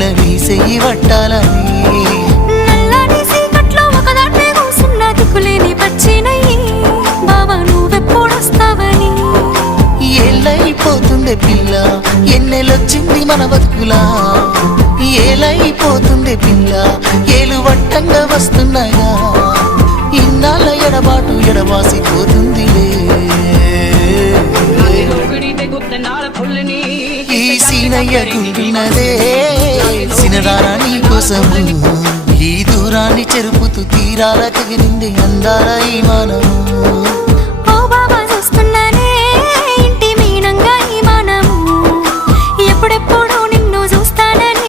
పిల్ల నీ చెయ్యి పట్టాలని నల్లని సీకట్లో ఒకదాన్నే కూసున్న దిక్కులేని పచ్చినయ్యి బావా నువ్వెప్పుడొస్తావని ఏళ్ళైపోతుండే పిల్ల ఎన్నెలొచ్చింది మన బతుకులా ఏలైపోతుండే పిల్ల ఏలు వట్టంగా వస్తున్నాయా ఇన్నాళ్ళ ఎడబాటు ఎడవాసిపోతుందిలే ఈ సీనయ్య గుండినదే సినదారా నీ కోసము ఈ దూరాన్ని చెరుపుతూ తీరాల తెగిరింది అందాల ఈ మానము